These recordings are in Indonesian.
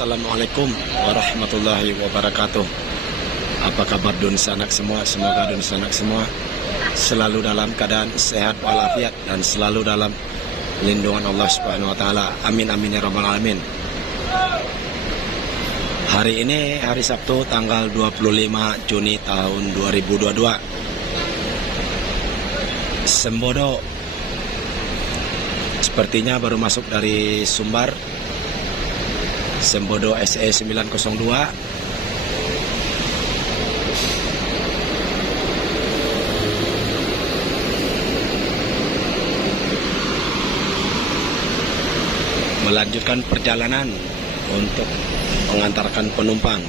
Assalamualaikum warahmatullahi wabarakatuh. Apa kabar dun sanak semua? Semoga dun sanak semua selalu dalam keadaan sehat walafiat dan selalu dalam lindungan Allah Subhanahu wa taala. Amin amin ya rabbal alamin. Hari ini hari Sabtu tanggal 25 Juni tahun 2022. Sembodo sepertinya baru masuk dari Sumbar. Sembodo SE 902 melanjutkan perjalanan untuk mengantarkan penumpang.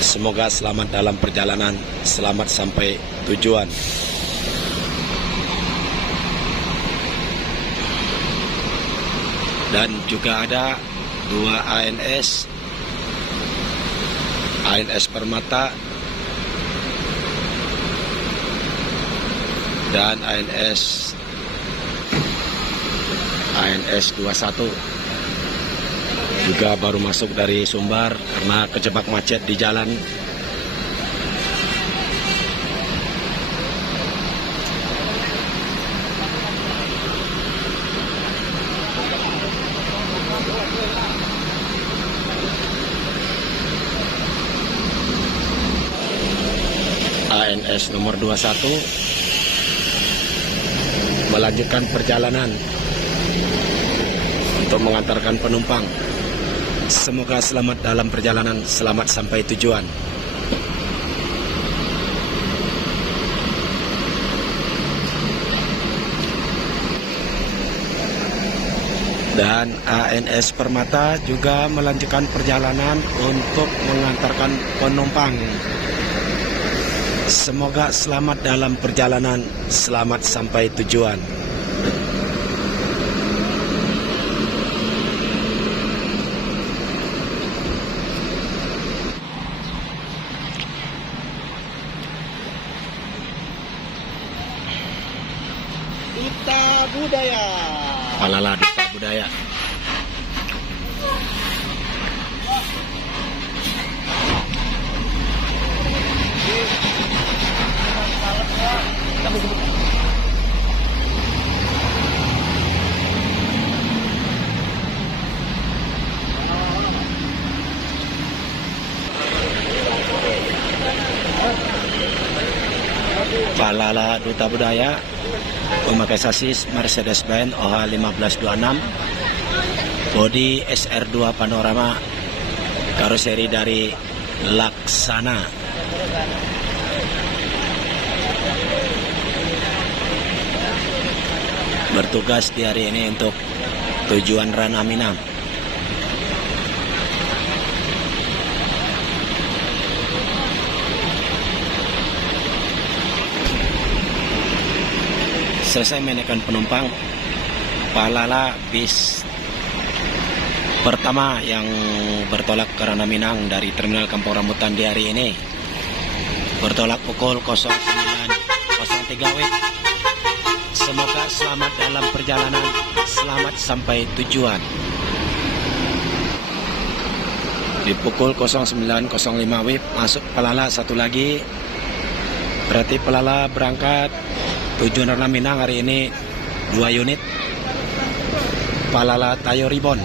Semoga selamat dalam perjalanan, selamat sampai tujuan. Dan juga ada dua ANS Permata dan ANS 21 juga baru masuk dari Sumbar karena kejebak macet di jalan. ANS nomor 21 melanjutkan perjalanan untuk mengantarkan penumpang. Semoga selamat dalam perjalanan, selamat sampai tujuan. Dan ANS Permata juga melanjutkan perjalanan untuk mengantarkan penumpang. Semoga selamat dalam perjalanan, selamat sampai tujuan. Duta Budaya. Palala Duta Budaya. Palala Duta Budaya memakai sasis Mercedes-Benz OH 1526, bodi SR2 Panorama, karoseri dari Laksana. Bertugas di hari ini untuk tujuan Ranah Minang. Selesai menaikkan penumpang, Palala bis pertama yang bertolak ke Ranah Minang dari Terminal Kampung Rambutan di hari ini bertolak pukul 09.03 WIB. Semoga selamat dalam perjalanan, selamat sampai tujuan. Di pukul 09.05 WIB masuk Palala satu lagi. Berarti Palala berangkat tujuan Ranah Minang hari ini 2 unit Palala Tayo Ribbon.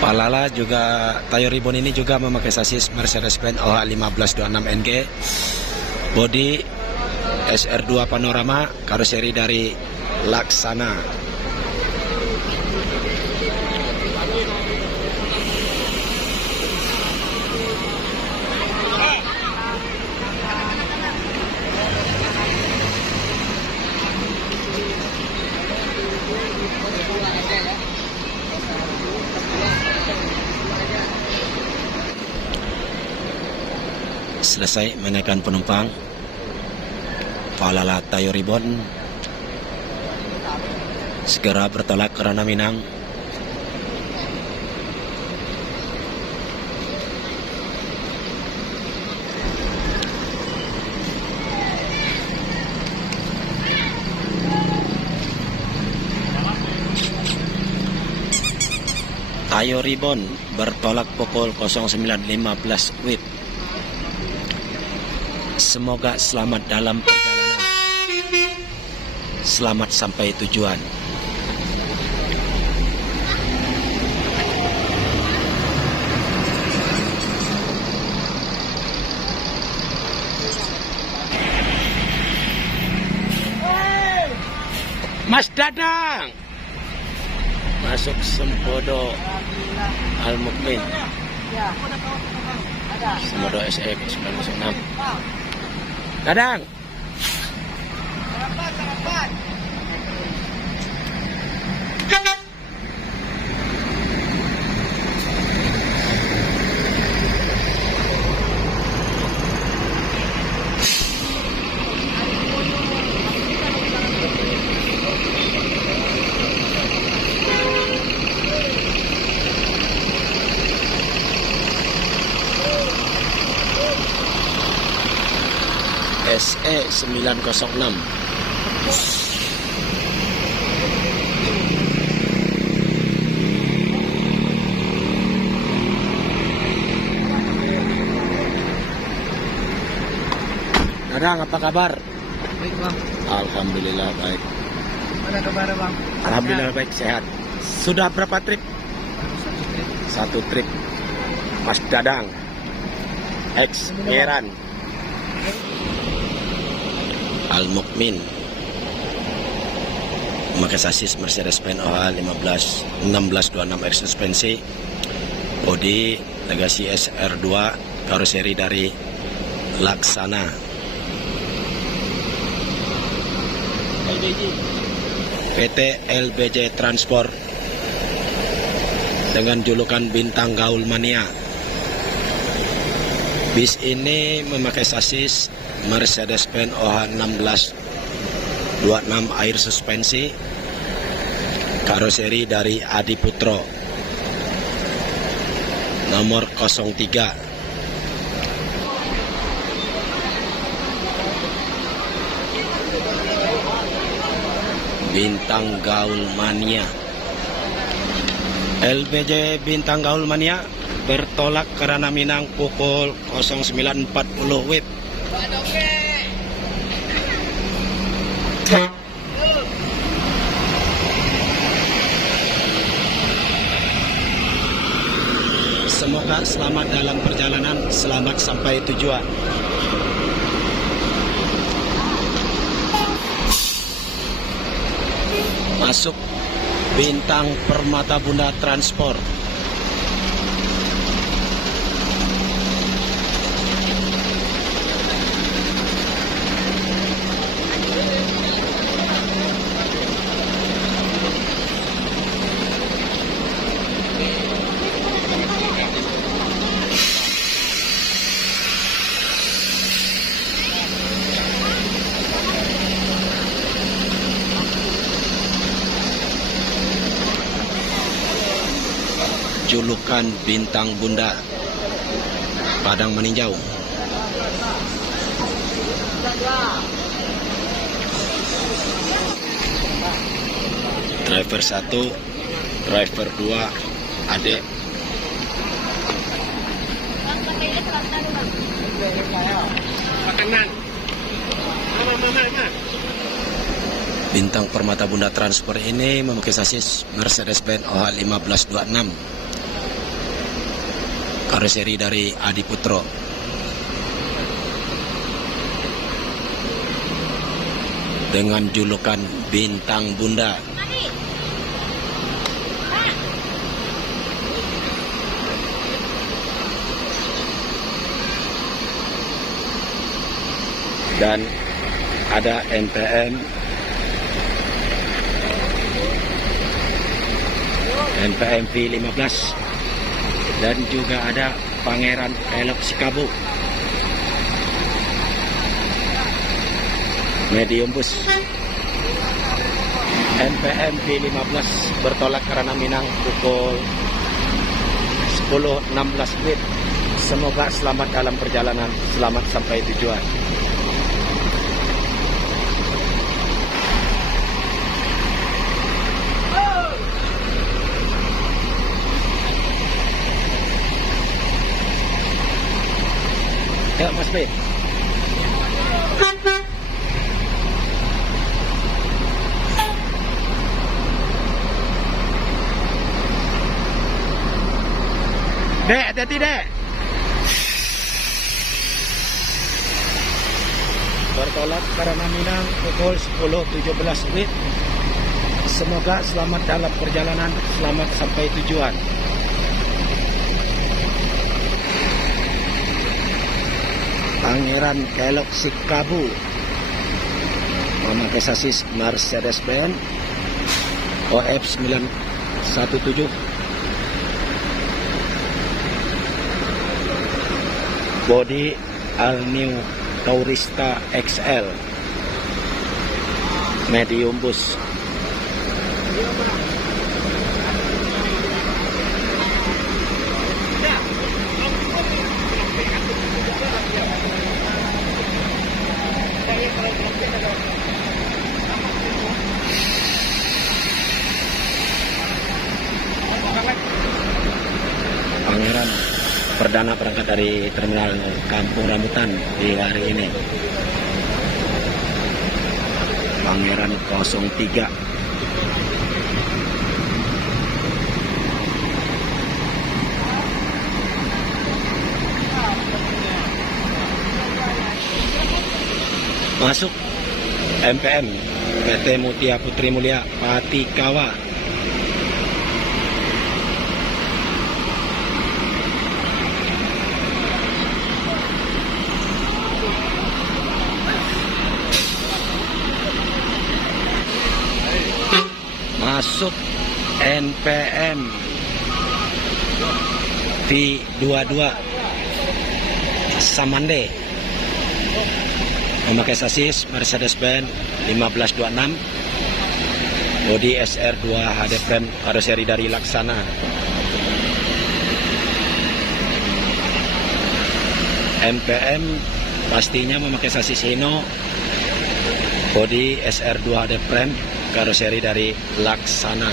Palala juga Tayo Ribbon ini juga memakai sasis Mercedes-Benz OH 1526 NG, bodi SR2 Panorama, karoseri dari Laksana. Selesai menaikkan penumpang, Palala Tayo Ribbon segera bertolak ke Ranah Minang. Tayo Ribon bertolak pukul 09.15 WIB. Semoga selamat dalam perjalanan. Selamat sampai tujuan. Mas Dadang masuk Sempodo Al Mukmin, Sempodo SE 906. Dadang, SE 906. Dadang, apa kabar? Baik bang. Alhamdulillah baik. Mana kabar bang? Alhamdulillah baik, sehat. Sudah berapa trip? Satu trip. Mas Dadang, ex Ngeran Al Mukmin, memakai sasis Mercedes-Benz OH 1626 X suspensi, bodi Legacy SR2, karoseri dari Laksana. PT LBJ Transport dengan julukan Bintang Gaul Mania. Bis ini memakai sasis Mercedes-Benz OH 1626 air suspensi, karoseri dari Adi Putro, nomor 03. Bintang Gaul Mania. LBJ Bintang Gaul Mania bertolak ke Ranah Minang pukul 09.40 WIB. Semoga selamat dalam perjalanan, selamat sampai tujuan. Masuk Bintang Permata Bunda Transport. Julukan Bintang Bunda, Padang Meninjau. Driver 1, driver 2, adik. Bintang Permata Bunda Transport ini memakai sasis Mercedes-Benz OH 1526. Karoseri dari Adi Putro. Dengan julukan Bintang Bunda. Dan ada NPM V15. Dan juga ada Pangeran Velg Sikabu medium bus. NPM V15 bertolak ke Ranah Minang pukul 10.16 WIB. Semoga selamat dalam perjalanan, selamat sampai tujuan. wait. Dek, hati-hati dek. Bertolak karena Minang pukul 10.17 WIB. Semoga selamat dalam perjalanan, selamat sampai tujuan. Pangeran Galaxy Kabu memakai sasis Mercedes-Benz OF 917. Body All New Taurista XL medium bus. Pangeran perdana berangkat dari terminal Kampung Rambutan di hari ini. Pangeran 03. Masuk MPM PT Mutia Putri Mulia Patikawa. Masuk NPM V22 Samande memakai sasis Mercedes-Benz 1526, bodi SR2 HD frame, karoseri dari Laksana. MPM pastinya memakai sasis Hino, bodi SR2 HD frame, karoseri dari Laksana.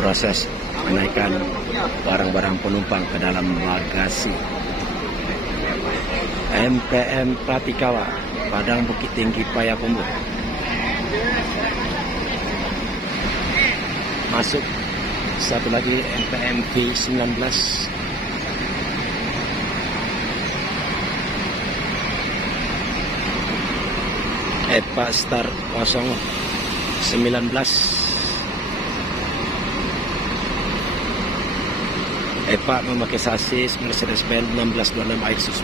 Proses menaikkan barang-barang penumpang ke dalam bagasi. MPM Patikawa, Padang Bukit Tinggi Payakumbuh. Masuk satu lagi MPM V19. EPA Star 019. EPA memakai sasis Mercedes-Benz 1626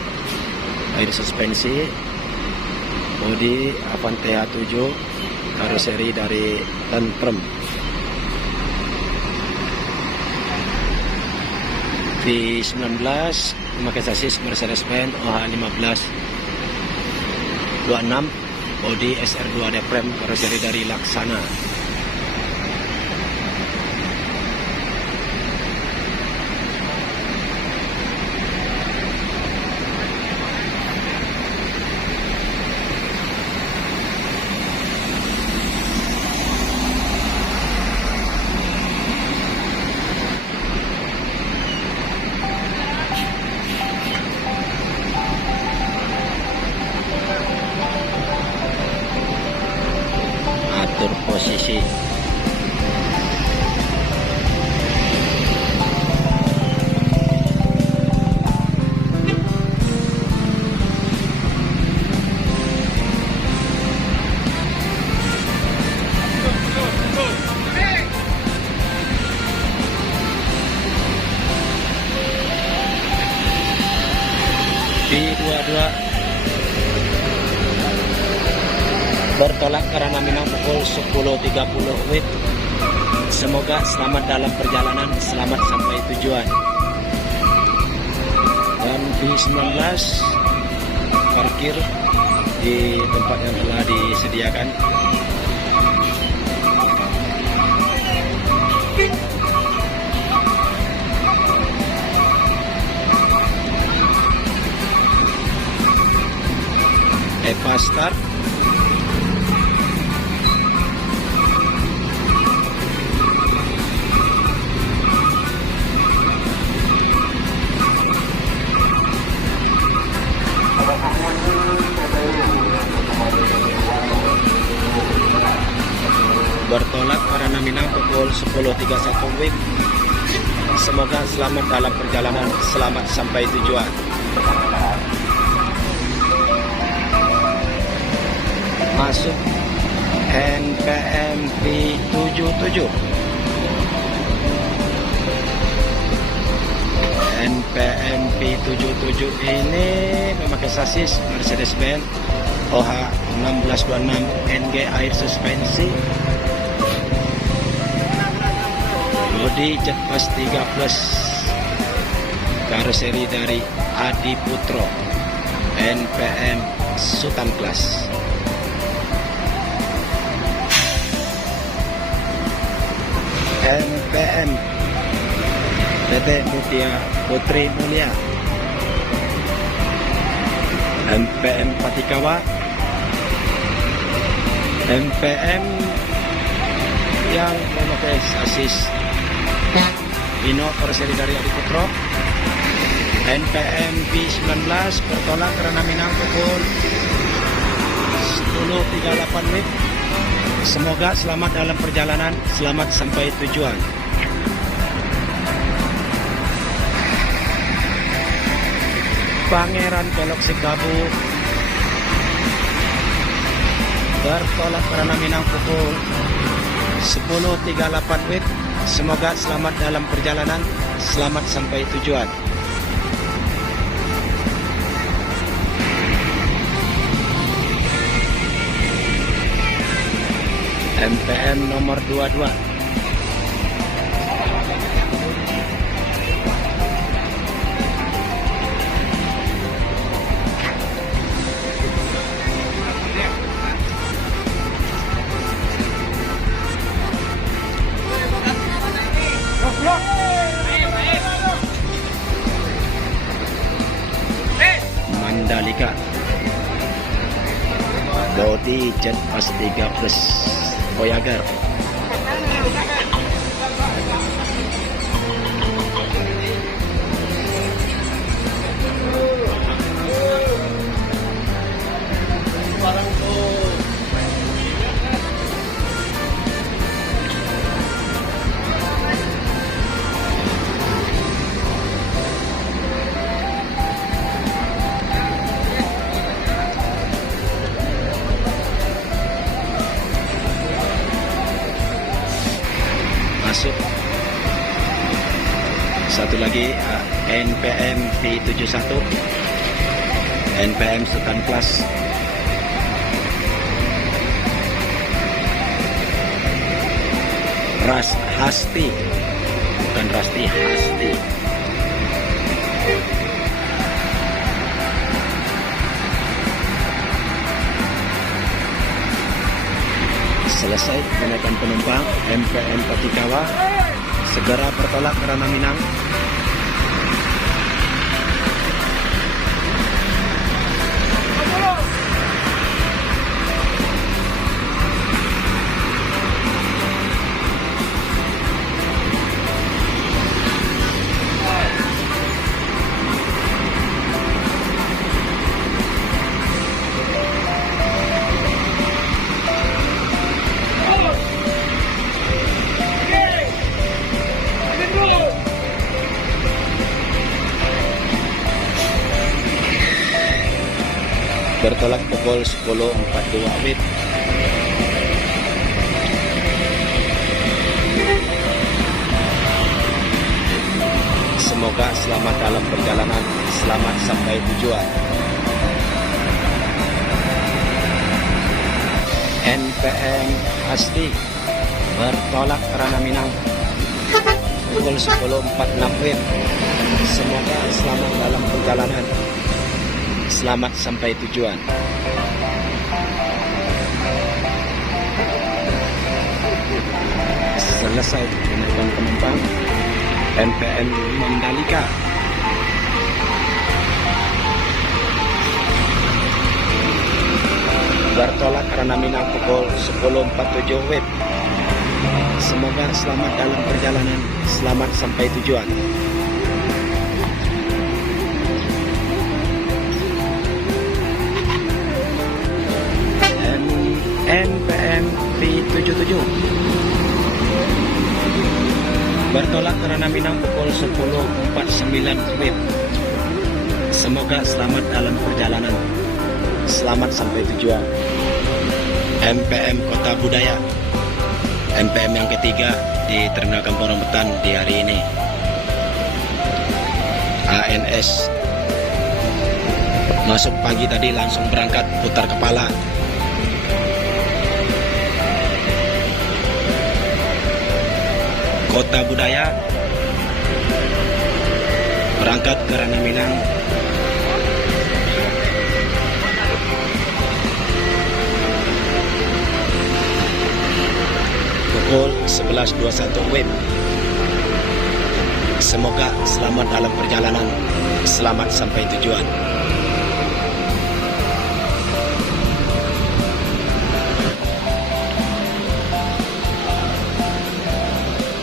air suspensi, bodi Avantea 7, karoseri dari Tentrem. V19 memakai sasis Mercedes-Benz OH15 26, bodi SR2 HD frame, karoseri dari Laksana. Atur posisi. V22 bertolak karena Minang pukul 10.30 WIB. Semoga selamat dalam perjalanan, selamat sampai tujuan. Dan V19 parkir di tempat yang telah disediakan. EPA Start bertolak karena Minang pukul 10.31 WIB. Semoga selamat dalam perjalanan, selamat sampai tujuan. Masuk NPM V77. NPM V77 ini memakai sasis Mercedes-Benz OH 1626 NG air suspensi, bodi cat plus 3 plus, karoseri dari Adi Putro, NPM Sultan Class. NPM Tete Mutia Putri Mulia, NPM Patikawa, NPM yang memakai sasis Pino Perseri dari Adi Putro, NPM V19 bertolak karena Minang pukul 10.38 WIB. Semoga selamat dalam perjalanan, selamat sampai tujuan. Pangeran Belok Sikabu bertolak karena Minang pukul 10.38 WIB. Semoga selamat dalam perjalanan, selamat sampai tujuan. NPM nomor 22. Mandalika, body jet plus 3 plus Voyager. Masuk satu lagi NPM V71, NPM Sultan Class, Hasti, bukan Rasti, Hasti. Selesai kenaikan penumpang, NPM Patikawa segera bertolak karena Minang. Bertolak pukul 10.42 WIB. Semoga selamat dalam perjalanan, selamat sampai tujuan. NPM Hasti bertolak karena Minang pukul 10.46 WIB. Semoga selamat dalam perjalanan, selamat sampai tujuan. Selesai kenaikan penumpang, NPM Mandalika bertolak karena Minang pukul 10.47 WIB. Semoga selamat dalam perjalanan, selamat sampai tujuan. NPM V77 bertolak ke Ranah Minang pukul 10.49 WIB. Semoga selamat dalam perjalanan, selamat sampai tujuan. MPM Kota Budaya, MPM yang ketiga di Terminal Kampung Rambutan di hari ini. ANS masuk pagi tadi langsung berangkat putar kepala. Kota Budaya berangkat ke Ranah Minang pukul 11.21 WIB. Semoga selamat dalam perjalanan, selamat sampai tujuan.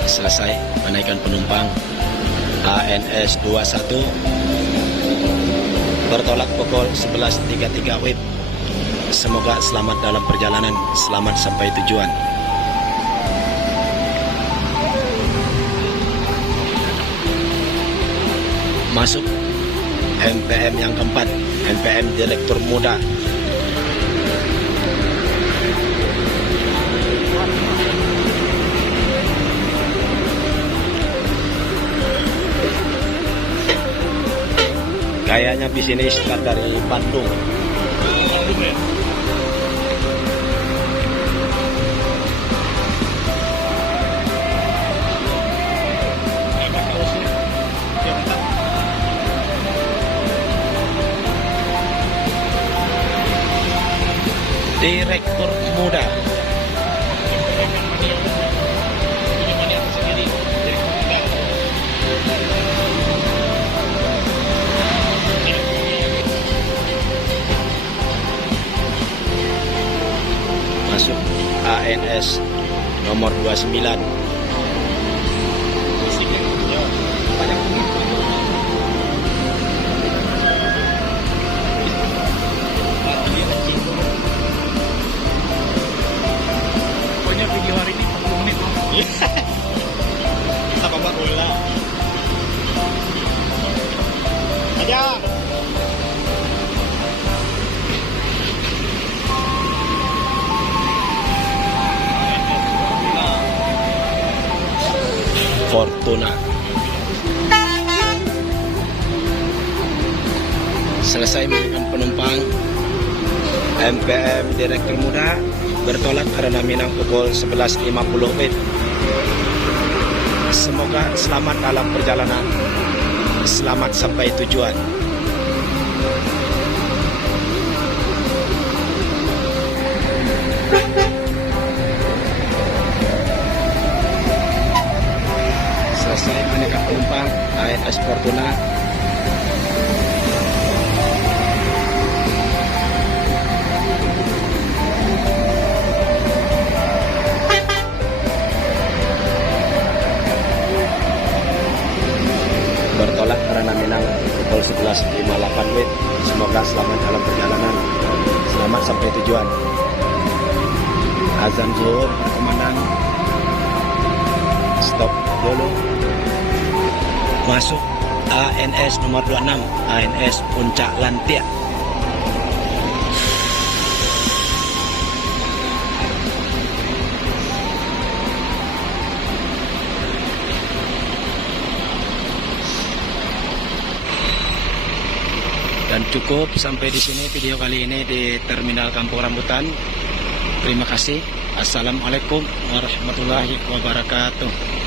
Selesai menaikkan penumpang. ANS 21 bertolak pukul 11.33 WIB. Semoga selamat dalam perjalanan, selamat sampai tujuan. Masuk MPM yang keempat, MPM Direktur Muda. Kayaknya bis ini start dari Bandung. Direktur Muda. Masuk ANS nomor 29. Pokoknya video hari ini 40 menit. Kita babak bola. Aja. Fortuna. Selesai menaikkan penumpang, MPM Direktur Muda bertolak ke Ranah Minang pukul 11.50 WIB. Semoga selamat dalam perjalanan, selamat sampai tujuan. Selesai menaikkan penumpang, ANS Fortuna. Bertolak ke Ranah Minang pukul 11.58 WIB. Semoga selamat dalam perjalanan, selamat sampai tujuan. Azan zuhur berkumandang. Stop dulu. Masuk ANS nomor 26, ANS Puncak Lantia. Dan cukup sampai di sini video kali ini di Terminal Kampung Rambutan. Terima kasih. Assalamualaikum warahmatullahi wabarakatuh.